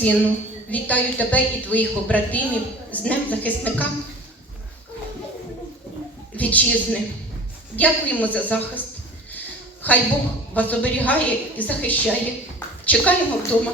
сину, вітаю тебе і твоїх побратимів з Днем захисника вітчизни. Дякуємо за захист. Хай Бог вас оберігає і захищає. Чекаємо вдома.